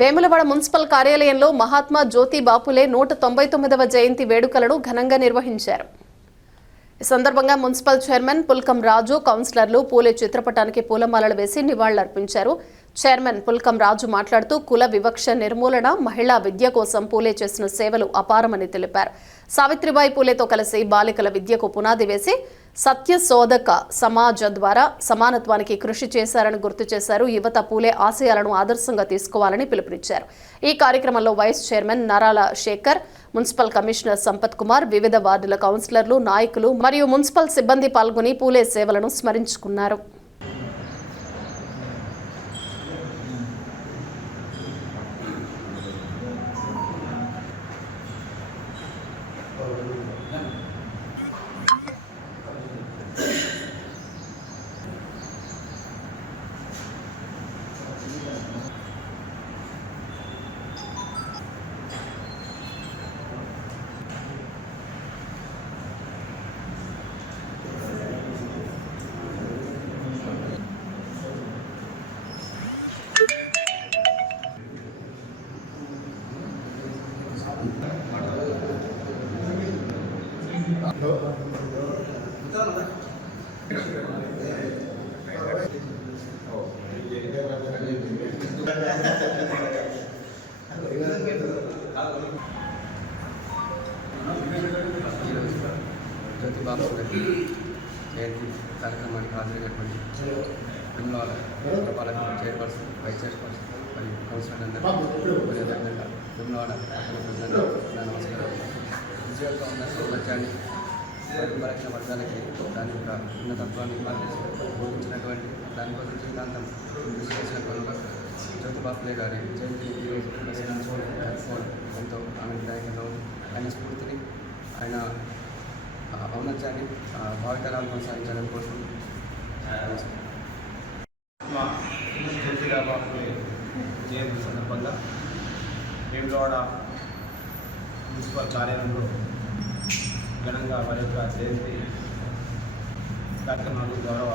Vemulawada municipal కార్యాలయంలో మహాత్మా జ్యోతి బాపులే 199వ జయంతి వేడుకలను ఘనంగా నిర్వహించారు. ఈ సందర్భంగా మున్సిపల్ చైర్మన్ పుల్కం రాజు, కౌన్సిలర్లు పూలే చిత్రపటానికి పూలమాలలు వేసి నివాళులర్పించారు. చైర్మన్ పుల్కం రాజు మాట్లాడుతూ కుల వివక్ష నిర్మూలన, మహిళా విద్య కోసం పూలే చేసిన సేవలు అపారమని తెలిపారు. సావిత్రిబాయి పూలేతో కలిసి బాలికల విద్యకు పునాది వేసి సత్యశోధక సమాజ ద్వారా సమానత్వానికి కృషి చేశారని గుర్తు చేశారు. యువత పూలే ఆశయాలను ఆదర్శంగా తీసుకోవాలని పిలుపునిచ్చారు. ఈ కార్యక్రమంలో వైస్ చైర్మన్ నరాల శేఖర్, మున్సిపల్ కమిషనర్ సంపత్ కుమార్, వివిధ వార్డుల కౌన్సిలర్లు, నాయకులు మరియు మున్సిపల్ సిబ్బంది పాల్గొని పూలే సేవలను స్మరించుకున్నారు. జ్యోతి బాపులే జయంతి కార్యక్రమానికి హాజరైనటువంటి వేములవాడ పురపాలక చైర్పర్సన్, వైస్ చైర్పర్సన్ మరియు కౌన్సిలర్ అందరూ వేములవాడ నమస్కారం. ఉద్యోగంగా ఉన్న సౌలభ్యాన్ని పరిరక్షణ వర్గాలకి దాని యొక్క ఉన్నతత్వాన్ని బోధించినటువంటి దానికోసం జీవితాంతం కృషి చేసినటువంటి జ్యోతి బాపులే గారి జయంతిని ఈరోజు జరుపుకోవడం ఎంతో ఆనందదాయకంగా ఉంది. ఆయన స్ఫూర్తిని, ఆయన ఔన్నత్యాన్ని భావితరాలు కొనసాగించడం కోసం జయంతి సందర్భంగా వేములవాడ మున్సిపల్ కార్యాలయంలో ఘనంగా వారి యొక్క జయంతి కార్యక్రమాలు గౌరవ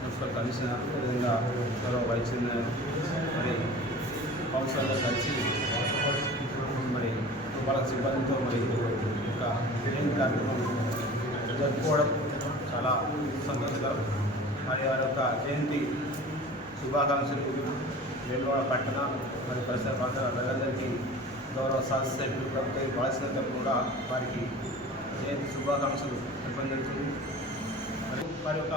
మున్సిపల్ కమిషనర్, అదేవిధంగా గౌరవ వైస్ చైర్మన్ మరి కౌన్సిలర్తో కలిసి మరి వాళ్ళ సిబ్బందితో మరి యొక్క జయంతి కార్యక్రమం జరుపుకోవడం చాలా సంతోషకరం. మరి వారి యొక్క జయంతి శుభాకాంక్షలు వేములవాడ పట్టణ మరి పరిసర ప్రాంతాల ప్రజలందరికీ గౌరవ శాసనసభ్యులు, ప్రభుత్వ బాధ్యత కూడా వారికి జయంతి శుభాకాంక్షలు నిర్వహించుతుంది. వారి యొక్క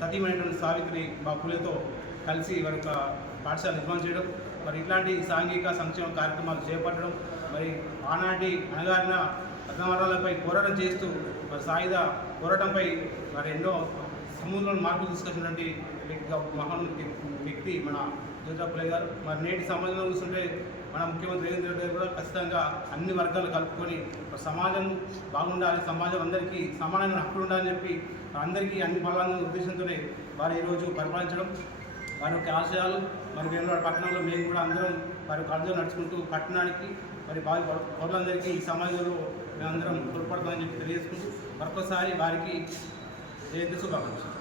సతీమైనటువంటి సావిత్రి బాపులేతో కలిసి వారి యొక్క పాఠశాల నిర్మాణం చేయడం, మరి ఇట్లాంటి సాంఘిక సంక్షేమ కార్యక్రమాలు చేపట్టడం, మరి ఆనాటి అణగారిన అగ్రవర్ణాలపై పోరాటం చేస్తూ మరి సాయుధ పోరాటంపై మరి ఎన్నో సమూలంలో మార్పులు తీసుకొచ్చినటువంటి వ్యక్తి మన జ్యోతి బాపులే గారు. మరి నేటి సమాజంలో చూస్తుంటే మన ముఖ్యమంత్రి రేవంత్ రెడ్డి గారు కూడా ఖచ్చితంగా అన్ని వర్గాలు కలుపుకొని సమాజం బాగుండాలి, సమాజం అందరికీ సమానమైన హక్కులు ఉండాలని చెప్పి అందరికీ అన్ని ఫలాలను ఉద్దేశంతోనే వారు ఈరోజు పరిపాలించడం, వారి యొక్క ఆశయాలు మరి వేములవాడ పట్టణంలో మేము కూడా అందరం వారి కార్యాలు నడుచుకుంటూ పట్టణానికి మరి వారి పౌరులందరికీ ఈ సమాజంలో మేమందరం తోడ్పడతామని చెప్పి తెలియజేసుకుంటూ మరొకసారి వారికి జయంతి శుభాకాంక్షలు.